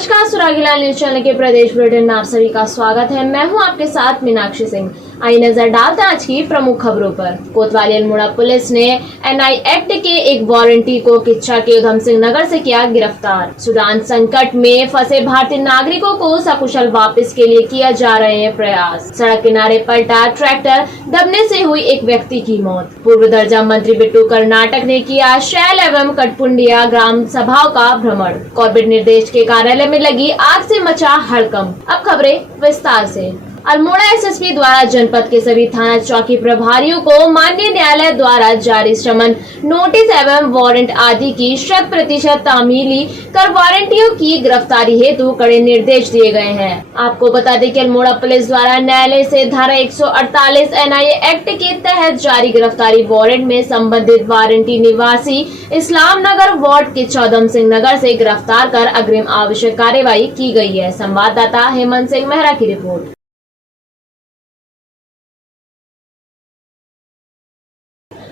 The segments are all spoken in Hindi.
नमस्कार, सुरागीला न्यूज चैनल के प्रदेश बुलेटिन में आप सभी का स्वागत है। मैं हूं आपके साथ मीनाक्षी सिंह। आइए नजर डालते हैं आज की प्रमुख खबरों पर। कोतवाली अल्मोड़ा पुलिस ने एनआई एक्ट के एक वारंटी को किच्चा के उधम सिंह नगर से किया गिरफ्तार। सूडान संकट में फंसे भारतीय नागरिकों को सकुशल वापस के लिए किया जा रहे हैं प्रयास। सड़क किनारे पलटा ट्रैक्टर, दबने से हुई एक व्यक्ति की मौत। पूर्व दर्जा मंत्री बिट्टू कर्नाटक ने किया शैल एवं कटपुंडिया ग्राम सभाओं का भ्रमण। कॉर्बेट निर्देश के कार्यालय में लगी आग से मचा हड़कंप। अब खबरें विस्तार से। अल्मोड़ा एसएसपी द्वारा जनपद के सभी थाना चौकी प्रभारियों को माननीय न्यायालय द्वारा जारी समन, नोटिस एवं वारंट आदि की 100% तामीली कर वारंटियों की गिरफ्तारी हेतु कड़े निर्देश दिए गए हैं। आपको बता दें कि अल्मोड़ा पुलिस द्वारा न्यायालय से धारा 148 एनआई एक्ट के तहत जारी गिरफ्तारी वारंट में संबंधित वारंटी निवासी इस्लाम नगर वार्ड के चौदम सिंह नगर से गिरफ्तार कर अग्रिम आवश्यक कार्यवाही की गई है। संवाददाता हेमंत सिंह मेहरा की रिपोर्ट।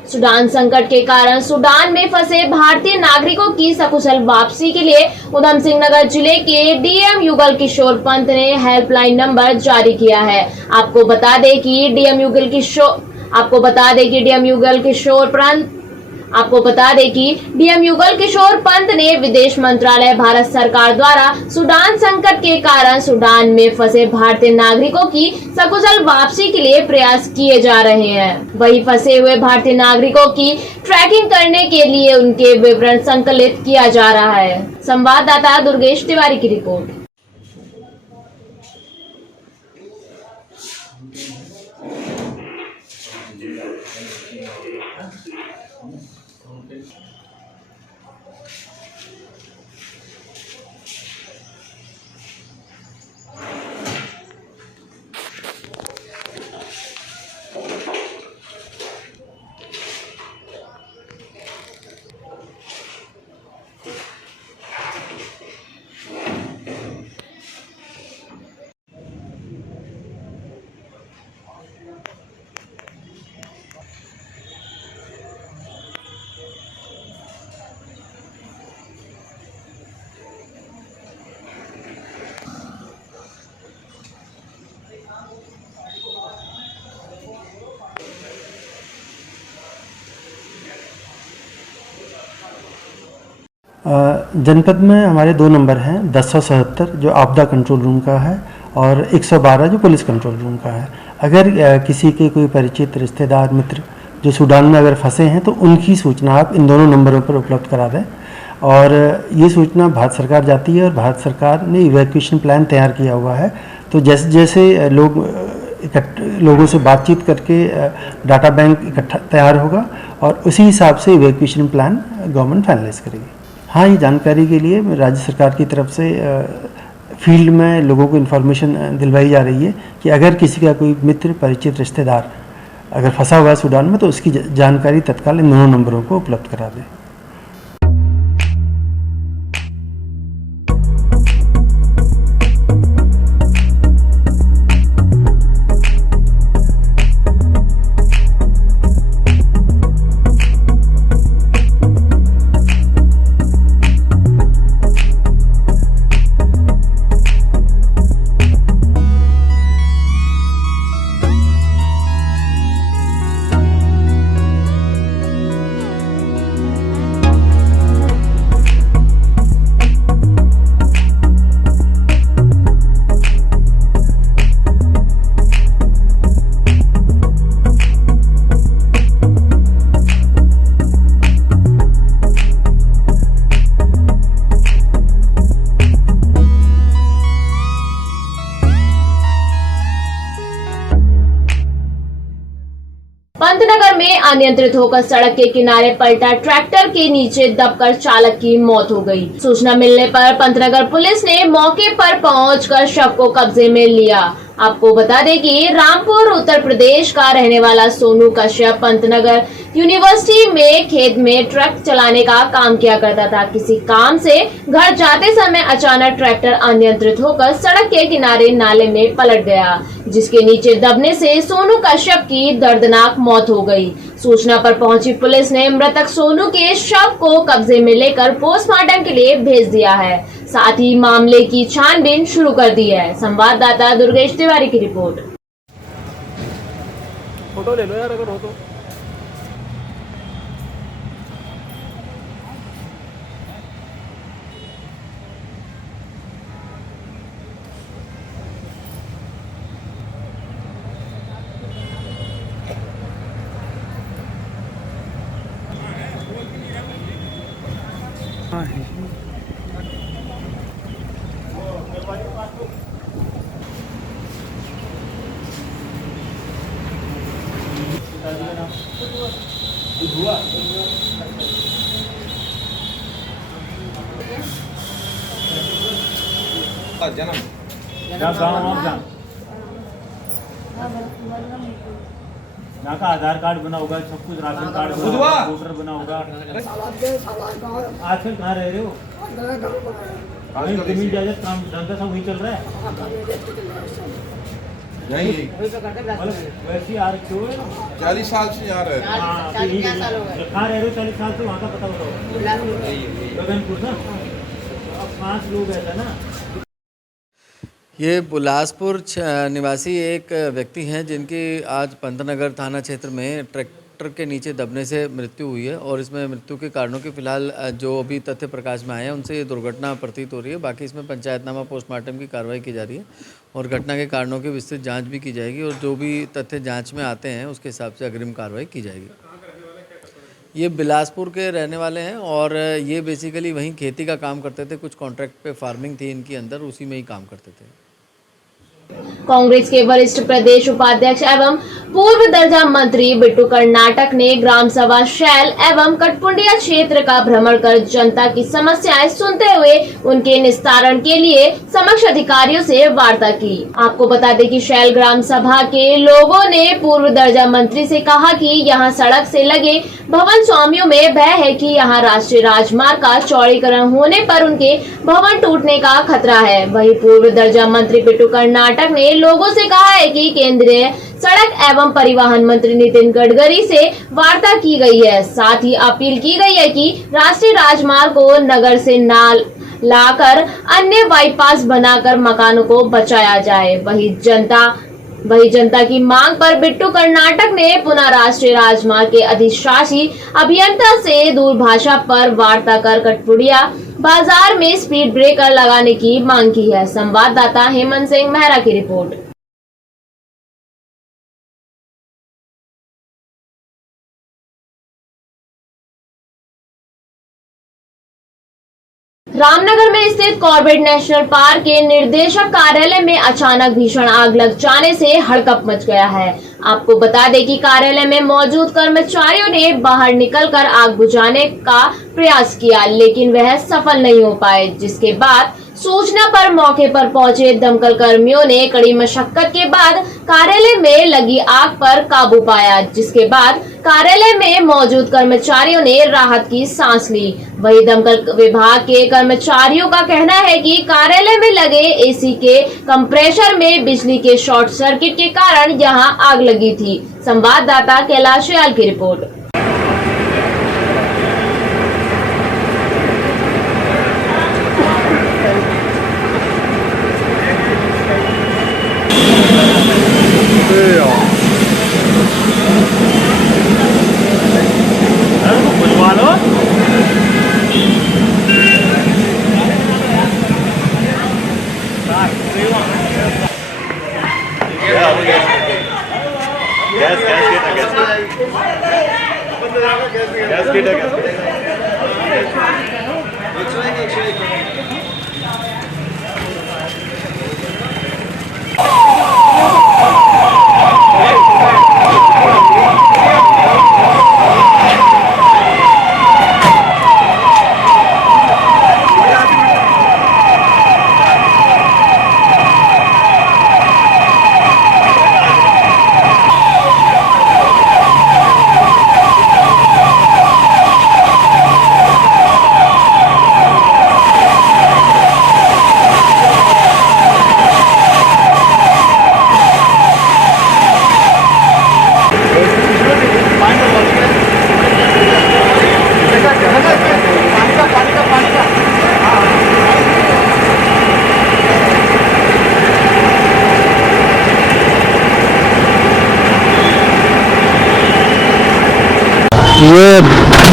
सूडान संकट के कारण सूडान में फंसे भारतीय नागरिकों की सकुशल वापसी के लिए उधम सिंह नगर जिले के डीएम युगल किशोर पंत ने हेल्पलाइन नंबर जारी किया है। आपको बता दें कि डीएम युगल किशोर पंत ने विदेश मंत्रालय भारत सरकार द्वारा सूडान संकट के कारण सूडान में फंसे भारतीय नागरिकों की सकुशल वापसी के लिए प्रयास किए जा रहे हैं। वहीं फंसे हुए भारतीय नागरिकों की ट्रैकिंग करने के लिए उनके विवरण संकलित किया जा रहा है। संवाददाता दुर्गेश तिवारी की रिपोर्ट। जनपद में हमारे 2 नंबर हैं, 1077 जो आपदा कंट्रोल रूम का है और 112 जो पुलिस कंट्रोल रूम का है। अगर किसी के कोई परिचित रिश्तेदार मित्र जो सूडान में अगर फंसे हैं तो उनकी सूचना आप इन दोनों नंबरों पर उपलब्ध करा दें। और ये सूचना भारत सरकार जाती है और भारत सरकार ने इवैक्यूएशन प्लान तैयार किया हुआ है। तो जैसे जैसे लोगों से बातचीत करके डाटा बैंक इकट्ठा तैयार होगा और उसी हिसाब से इवैक्यूएशन प्लान गवर्नमेंट फाइनलाइज करेगी। हाँ, ये जानकारी के लिए राज्य सरकार की तरफ से फील्ड में लोगों को इन्फॉर्मेशन दिलवाई जा रही है कि अगर किसी का कोई मित्र परिचित रिश्तेदार अगर फंसा हुआ है सूडान में तो उसकी जानकारी तत्काल इन दोनों नंबरों को उपलब्ध करा दें। पंतनगर में अनियंत्रित होकर सड़क के किनारे पलटा ट्रैक्टर के नीचे दबकर चालक की मौत हो गई। सूचना मिलने पर पंतनगर पुलिस ने मौके पर पहुंचकर शव को कब्जे में लिया। आपको बता दें कि रामपुर उत्तर प्रदेश का रहने वाला सोनू कश्यप पंतनगर यूनिवर्सिटी में खेत में ट्रक चलाने का काम किया करता था। किसी काम से घर जाते समय अचानक ट्रैक्टर अनियंत्रित होकर सड़क के किनारे नाले में पलट गया, जिसके नीचे दबने से सोनू कश्यप की दर्दनाक मौत हो गई। सूचना पर पहुंची पुलिस ने मृतक सोनू के शव को कब्जे में लेकर पोस्टमार्टम के लिए भेज दिया है। साथ ही मामले की छानबीन शुरू कर दी है। संवाददाता दुर्गेश तिवारी की रिपोर्ट। फोटो ले लो यार अगर हो तो। हाँ है। जन्म यहाँ का आधार कार्ड बना होगा, सब कुछ राशन कार्ड बना होगा, वोटर बना होगा। आजकल कहाँ रह रहे हो? वहीं जमीन जायदाद काम धंधा सब वही चल रहा है। वैसे आ रखे हो 40 साल से आ रहे हैं। कहाँ रह रहे हो 40 साल से? वहाँ का पता बताओ। गगनपुर ना, अब 5 लोग ऐसा ना। ये बिलासपुर निवासी एक व्यक्ति हैं जिनकी आज पंतनगर थाना क्षेत्र में ट्रैक्टर के नीचे दबने से मृत्यु हुई है और इसमें मृत्यु के कारणों की फिलहाल जो अभी तथ्य प्रकाश में आए हैं उनसे ये दुर्घटना प्रतीत हो रही है। बाकी इसमें पंचायतनामा पोस्टमार्टम की कार्रवाई की जा रही है और घटना के कारणों की विस्तृत जांच भी की जाएगी और जो भी तथ्य जांच में आते हैं उसके हिसाब से अग्रिम कार्रवाई की जाएगी। ये बिलासपुर के रहने वाले हैं और ये बेसिकली वहीं खेती का काम करते थे, कुछ कॉन्ट्रैक्ट पे फार्मिंग थी इनकी अंदर, उसी में ही काम करते थे। कांग्रेस के वरिष्ठ प्रदेश उपाध्यक्ष एवं पूर्व दर्जा मंत्री बिट्टू कर्नाटक ने ग्राम सभा शैल एवं कटपुंडिया क्षेत्र का भ्रमण कर जनता की समस्याएं सुनते हुए उनके निस्तारण के लिए समक्ष अधिकारियों से वार्ता की। आपको बता दें कि शैल ग्राम सभा के लोगों ने पूर्व दर्जा मंत्री से कहा कि यहां सड़क से लगे भवन स्वामियों में भय है कि यहां राष्ट्रीय राजमार्ग का चौड़ीकरण होने पर उनके भवन टूटने का खतरा है। वहीं पूर्व दर्जा मंत्री बिट्टू कर्नाटक ने लोगों से कहा है कि केंद्रीय सड़क एवं परिवहन मंत्री नितिन गडकरी से वार्ता की गई है। साथ ही अपील की गई है कि राष्ट्रीय राजमार्ग को नगर से नाल लाकर अन्य बाईपास बनाकर मकानों को बचाया जाए। वही जनता की मांग पर बिट्टू कर्नाटक ने पुनः राष्ट्रीय राजमार्ग के अधिशासी अभियंता से दूरभाषा पर वार्ता कर कटपुड़िया बाजार में स्पीड ब्रेकर लगाने की मांग की है। संवाददाता हेमंत सिंह मेहरा की रिपोर्ट। रामनगर में स्थित कॉर्बेट नेशनल पार्क के निर्देशक कार्यालय में अचानक भीषण आग लग जाने से हड़कंप मच गया है। आपको बता दें कि कार्यालय में मौजूद कर्मचारियों ने बाहर निकलकर आग बुझाने का प्रयास किया, लेकिन वह सफल नहीं हो पाए। जिसके बाद सूचना पर मौके पर पहुंचे दमकल कर्मियों ने कड़ी मशक्कत के बाद कार्यालय में लगी आग पर काबू पाया, जिसके बाद कार्यालय में मौजूद कर्मचारियों ने राहत की सांस ली। वही दमकल विभाग के कर्मचारियों का कहना है कि कार्यालय में लगे एसी के कंप्रेसर में बिजली के शॉर्ट सर्किट के कारण यहां आग लगी थी। संवाददाता कैलाश याल की रिपोर्ट। बुझवा लो। ये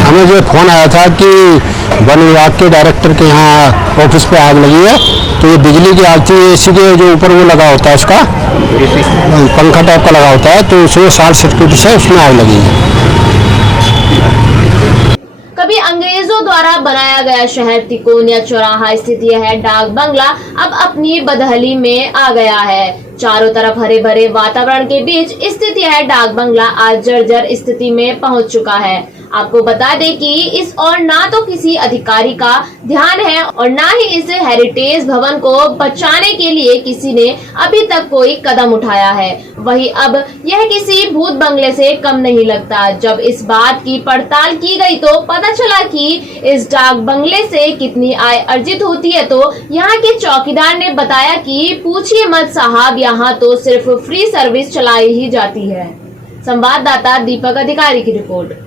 हमें जो फोन आया था कि वन विभाग के डायरेक्टर के यहाँ ऑफिस पे आग लगी है, तो ये बिजली की आग थी। एसी के जो ऊपर वो लगा होता है, उसका पंखा टाइप का लगा होता है, तो उसमें शॉर्ट सर्किट से उसमें आग लगी है। कभी अंग्रेजों द्वारा बनाया गया शहर तिकोनिया चौराहा स्थित यह डाक बंगला अब अपनी बदहली में आ गया है। चारों तरफ हरे भरे वातावरण के बीच स्थित यह डाक बंगला आज जर्जर स्थिति में पहुंच चुका है। आपको बता दें कि इस और ना तो किसी अधिकारी का ध्यान है और ना ही इस हेरिटेज भवन को बचाने के लिए किसी ने अभी तक कोई कदम उठाया है। वहीं अब यह किसी भूत बंगले से कम नहीं लगता। जब इस बात की पड़ताल की गई तो पता चला कि इस डाक बंगले से कितनी आय अर्जित होती है। तो यहाँ के चौकीदार ने बताया कि पूछिए मत साहब, यहाँ तो सिर्फ फ्री सर्विस चलाई ही जाती है। संवाददाता दीपक अधिकारी की रिपोर्ट।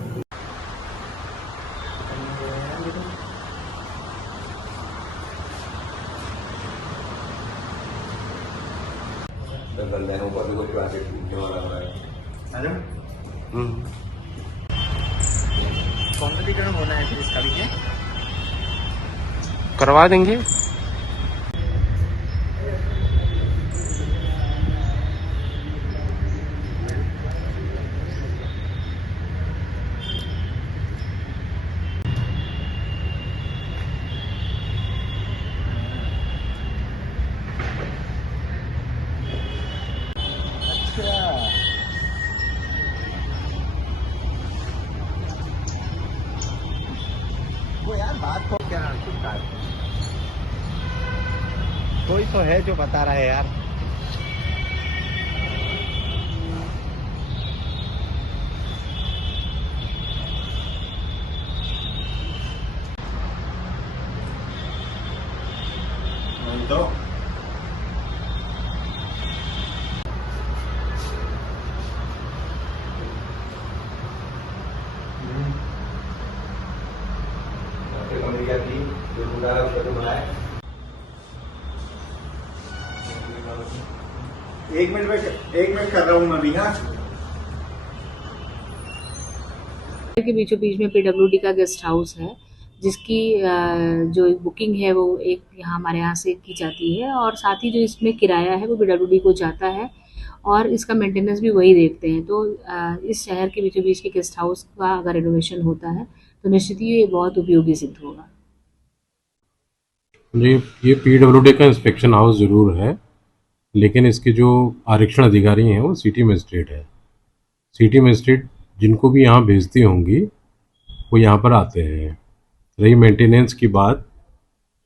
सौंदर्यीकरण होना है फिर इसका भी है, करवा देंगे। वो यार बात को क्या चुपता है, कोई तो है जो बता रहा है यार। तो एक मिनट कर रहा हूँ मैं भी। हाँ, के बीचों बीच में पीडब्ल्यूडी का गेस्ट हाउस है, जिसकी जो बुकिंग है वो एक यहाँ हमारे यहाँ से की जाती है और साथ ही जो इसमें किराया है वो पीडब्ल्यूडी को जाता है और इसका मेंटेनेंस भी वही देखते हैं। तो इस शहर के बीचों बीच के गेस्ट हाउस का अगर रिनोवेशन होता है तो निश्चित ही ये बहुत उपयोगी सिद्ध होगा। जी, ये पीडब्ल्यूडी का इंस्पेक्शन हाउस ज़रूर है, लेकिन इसके जो आरक्षण अधिकारी हैं वो सिटी मजिस्ट्रेट है। सिटी मजिस्ट्रेट जिनको भी यहाँ भेजती होंगी वो यहाँ पर आते हैं। रही मेंटेनेंस की बात,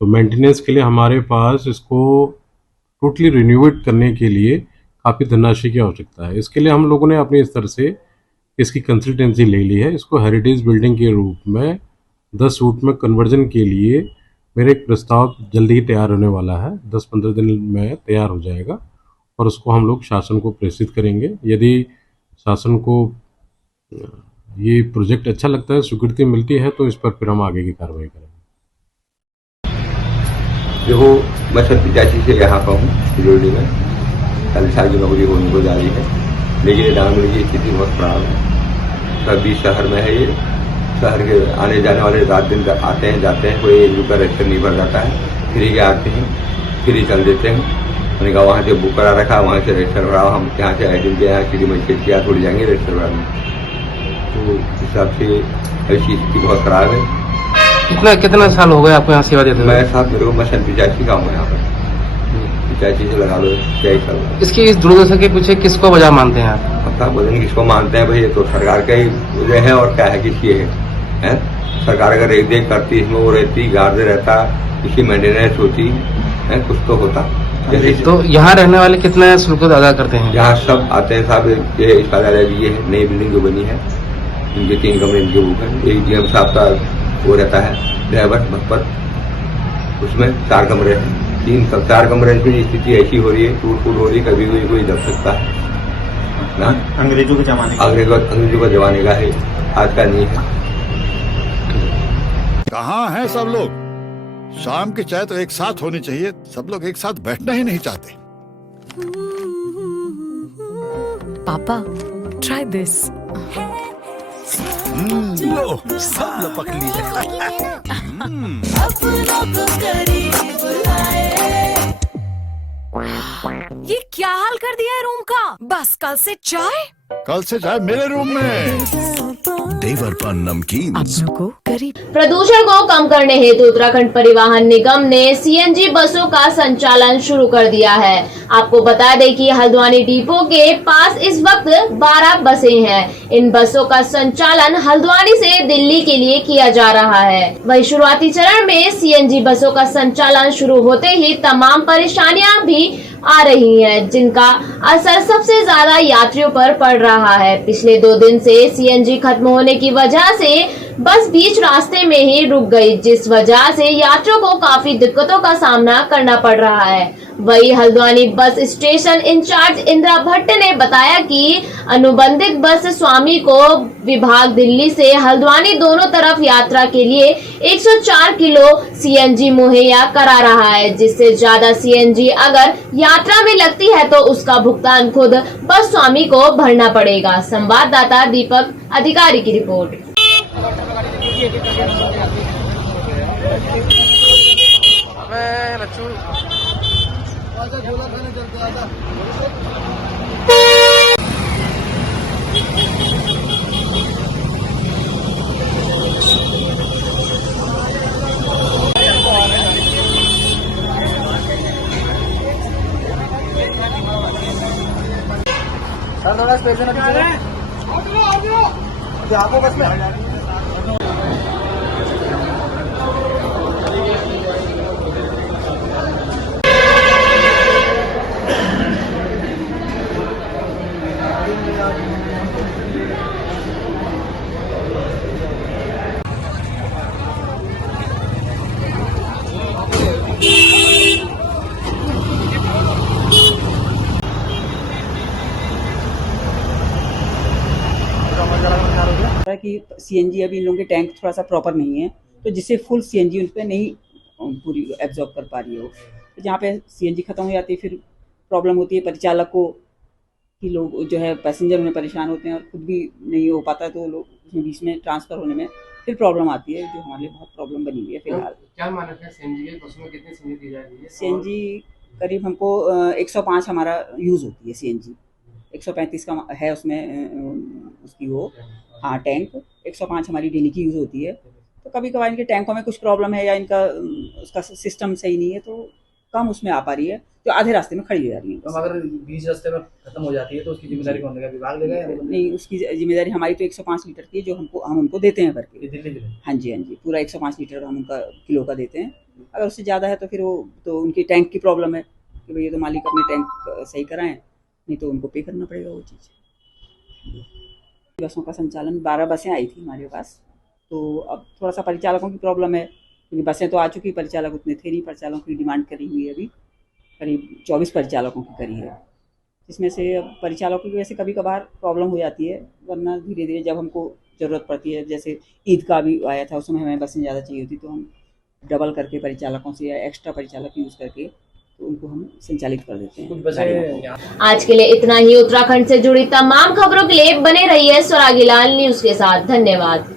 तो मेंटेनेंस के लिए हमारे पास इसको टोटली रिन्यूएट करने के लिए काफ़ी धनराशि की आवश्यकता है। इसके लिए हम लोगों ने अपने स्तर से इसकी कंसल्टेंसी ले ली है। इसको हेरिटेज बिल्डिंग के रूप में 10 फुट में कन्वर्जन के लिए मेरा एक प्रस्ताव जल्दी ही तैयार होने वाला है। 10-15 दिन में तैयार हो जाएगा और उसको हम लोग शासन को प्रेषित करेंगे। यदि शासन को ये प्रोजेक्ट अच्छा लगता है, स्वीकृति मिलती है, तो इस पर फिर हम आगे की कार्रवाई करेंगे। देखो, मैं 85 से यहाँ पर हूँ सिरोडी में। 40 साल की नौकरी होने को जा रही है, लेकिन डांगरी की स्थिति बहुत खराब है। सभी शहर में है, ये शहर के आने जाने वाले रात दिन आते हैं जाते हैं, कोई एक रुपया रजिस्टर नहीं भर जाता है। फ्री के आते हैं, फ्री चल देते हैं। मैंने कहा वहाँ से बुक करा रखा, वहाँ से रजिस्टर भराओ। हम यहाँ से आइडियल के यहाँ सिटी मजिस्ट्रेट के यहाँ थोड़ी जाएंगे रजिस्टर भराने। तो इस हिसाब से ऐसी स्थिति बहुत खराब है। कितना साल हो गए आपको यहाँ सेवा देते? मैं साहब मेरे को मैं 85 का हूँ यहाँ पर। 85 से लगा लो 23 साल। इसकी इस दुर्दशा के पीछे किसको वजह मानते हैं आप? पता बोलेंगे किसको मानते हैं भाई, ये तो सरकार का ही वजह है और क्या है किसकी है? सरकार अगर एक देख करती, इसमें वो रहती, गार्ड रहता, इसकी मेंटेनेंस होती है, कुछ तो होता। तो यहाँ रहने वाले कितना शुल्क अदा करते हैं? यहाँ सब आते हैं साहब। इस कार्यालय ये नई बिल्डिंग जो बनी है, इनके 3 कमरे इनके ऊपर। एक डीएम साहब का वो रहता है ड्राइवर पर, उसमें 4 कमरे हैं। 4 कमरे की स्थिति ऐसी हो रही है, टूट फूट हो रही है, कभी कोई दब सकता है ना। अंग्रेजों के जमाने अंग्रेजों का जमाने का है, आज का नहीं है। कहाँ हैं सब लोग? शाम की चाय तो एक साथ होनी चाहिए, सब लोग एक साथ बैठना ही नहीं चाहते। पापा, try this. लो सब लपक लिए। ये क्या हाल कर दिया है रूम का? बस कल से चाय कल से चाय मेरे रूम में। देवर पान नमकीन को करीब। प्रदूषण को कम करने हेतु उत्तराखंड परिवहन निगम ने सीएनजी बसों का संचालन शुरू कर दिया है। आपको बता दें कि हल्द्वानी डिपो के पास इस वक्त 12 बसें हैं। इन बसों का संचालन हल्द्वानी से दिल्ली के लिए किया जा रहा है। वहीं शुरुआती चरण में सीएनजी बसों का संचालन शुरू होते ही तमाम परेशानियां भी आ रही हैं, जिनका असर सबसे ज्यादा यात्रियों पर पड़ रहा है। पिछले 2 दिन से सीएनजी खत्म होने की वजह से बस बीच रास्ते में ही रुक गई, जिस वजह से यात्रियों को काफी दिक्कतों का सामना करना पड़ रहा है। वहीं Haldwani bus station in charge Indira Bhatt ने बताया कि अनुबंधित बस स्वामी को विभाग दिल्ली से हल्द्वानी दोनों तरफ यात्रा के लिए 104 किलो सीएनजी मुहैया करा रहा है, जिससे ज्यादा सीएनजी अगर यात्रा में लगती है तो उसका भुगतान खुद बस स्वामी को भरना पड़ेगा। संवाददाता दीपक अधिकारी की रिपोर्ट। सर थोड़ा स्पेस देना आपको बस में। कि सीएनजी अभी इन लोगों के टैंक थोड़ा सा प्रॉपर नहीं है, तो जिससे फुल सीएनजी उन पर नहीं पूरी एब्जॉर्ब कर पा रही हो। तो जहाँ पे सीएनजी खत्म हो जाती है फिर प्रॉब्लम होती है परिचालक को कि लोग जो है पैसेंजर उन्हें परेशान होते हैं और खुद भी नहीं हो पाता, तो लोग उसमें बीच में ट्रांसफ़र होने में फिर प्रॉब्लम आती है, जो हमारे लिए बहुत प्रॉब्लम बनी हुई है फिलहाल। क्या मानक है सीएनजी के बसों में कितनी सीएनजी दी जा रही है? सीएनजी करीब हमको 105 हमारा यूज़ होती है सीएनजी, 135 का है उसमें उसकी वो हाँ टैंक, 105 हमारी डेली की यूज़ होती है। तो कभी कभार इनके टैंकों में कुछ प्रॉब्लम है या इनका उसका सिस्टम सही नहीं है तो कम उसमें आ पा रही है, जो आधे रास्ते में खड़ी हो जा रही है। तो अगर बीच रास्ते में खत्म हो जाती है तो उसकी जिम्मेदारी कौन लेगा? विभाग लेगा या नहीं? उसकी जिम्मेदारी हमारी तो 105 लीटर की है, जो हम उनको देते हैं भर के। हाँ जी पूरा 105 लीटर हम उनका किलो का देते हैं। अगर उससे ज़्यादा है तो फिर वो तो उनकी टैंक की प्रॉब्लम है कि भाई ये तो मालिक अपने टैंक सही कराएं, नहीं तो उनको पे करना पड़ेगा वो चीज़। बसों का संचालन 12 बसें आई थी हमारे पास, तो अब थोड़ा सा परिचालकों की प्रॉब्लम है क्योंकि बसें तो आ चुकी, परिचालक उतने थे नहीं, परिचालकों की डिमांड करी हुई है अभी करीब 24 परिचालकों की करी है, जिसमें से अब परिचालकों की वजह से कभी कभार प्रॉब्लम हो जाती है, वरना धीरे धीरे जब हमको ज़रूरत पड़ती है, जैसे ईद का भी आया था उसमें हमें बसें ज़्यादा चाहिए होती तो हम डबल करके परिचालकों से या एक्स्ट्रा परिचालक यूज़ करके तो उनको हम संचालित कर देते हैं। आज के लिए इतना ही। उत्तराखंड से जुड़ी तमाम खबरों के लिए बने रहिए स्वरागी लाल न्यूज़ के साथ। धन्यवाद।